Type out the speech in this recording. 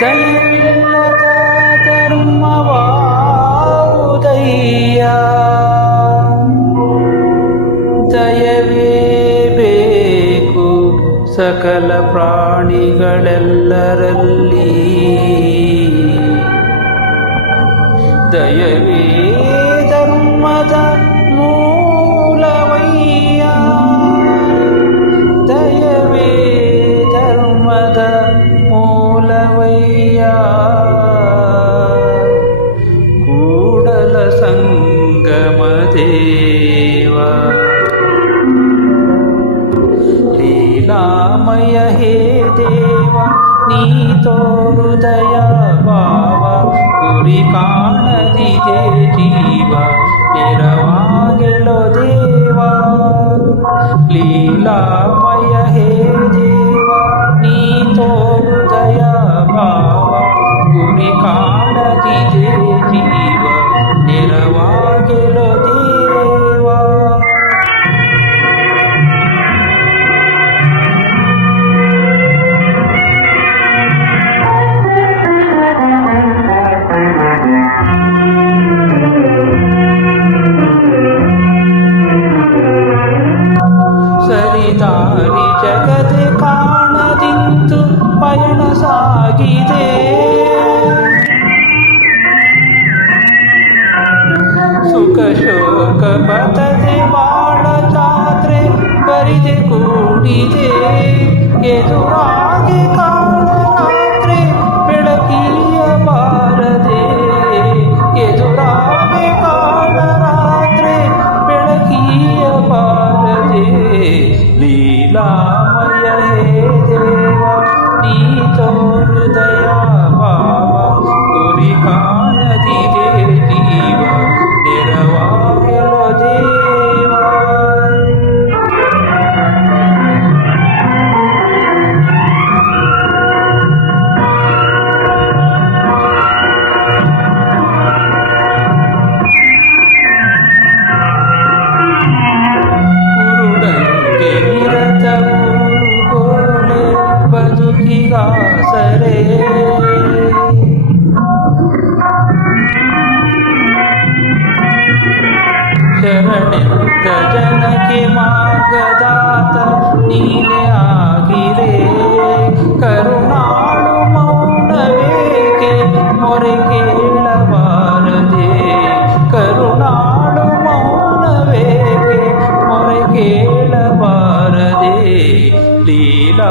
ದಯವಿಲ್ಲದ ಧರ್ಮವಾವುದಯ್ಯ, ದಯವೇ ಬೇಕು ಸಕಲ ಪ್ರಾಣಿಗಳೆಲ್ಲರಲ್ಲಿ. ದಯವೇ ಧರ್ಮದ ಮೂಲವಯ್ಯ, ದಯವೇ ಧರ್ಮದ ಮೂಲವಯ್ಯ. ಕೂಡಲ ಸಂಗಮ ದೇವ, ಲೀಲಾಮಯ ಹೇ ದೇವ, ನೀ ತೋರು ದಯಾ ಭಾವ, ಗುರಿ ಕಾಣದಿದೆ ಜೀವ, ನೆರವಾಗೆಲೋ ದೇವ. ಲೀಲಾಮಯ ಹೇ ದೇವ, ನೀ ತೋರು ದಯಾ ಭಾವ, ಗುರಿ ಕಾಣದಿದೆ ಜೀವ, ನೆರವಾಗೆಲೋ ದೇವ. ಸರಿದಾರಿ ಜಗದೆ ಕಾಣದಿಂತು ಪಯಣ ಸಾಗಿದೆ, ಸುಖ ಶೋಕ ಪತದೆ ಬಾಳ ಜಾತ್ರೆ ಬರಿದೆ ಕೂಡಿದೆ. ಎದುರಾಗಿ ಕಾಣ ರಾತ್ರಿ ಬೆಳಕಿಯ ಬಾರದೆ, ಎದುರಾಗಿ ಕಾಣ ರಾತ್ರಿ ಬೆಳಕಿಯ ಬಾರದೆ. ಲೀಲಾಮಯ ಹೇ ದೇವ, ನೀ ತೋರು ದಯಾ ಭಾವ, ಗುರಿ ಕಾಣದಿದೆ ಜೀವ, ನೆರವಾಗೆಲೋ ದೇವ. ಕುರುಡಂಗೆ ನಿರತವು ಗೋಲೆ ಬದುಕಿಗಾಸರೆ, ಶರಣೆಂದ ಜನಕ್ಕೆ ಮಾರ್ಗದಾತ ನೀನೇ ಆಗಿರೆ. ಕರುಣಾಳು ಮೌನವೇಕೆ ಮೊರೆ ಕೇಳಬಾರದೆ, ಕರುಣಾಳು ಮೌನವೇಕೆ ಮೊರೆ ಕೇಳಬಾರದೆ. ಲೀಲಾ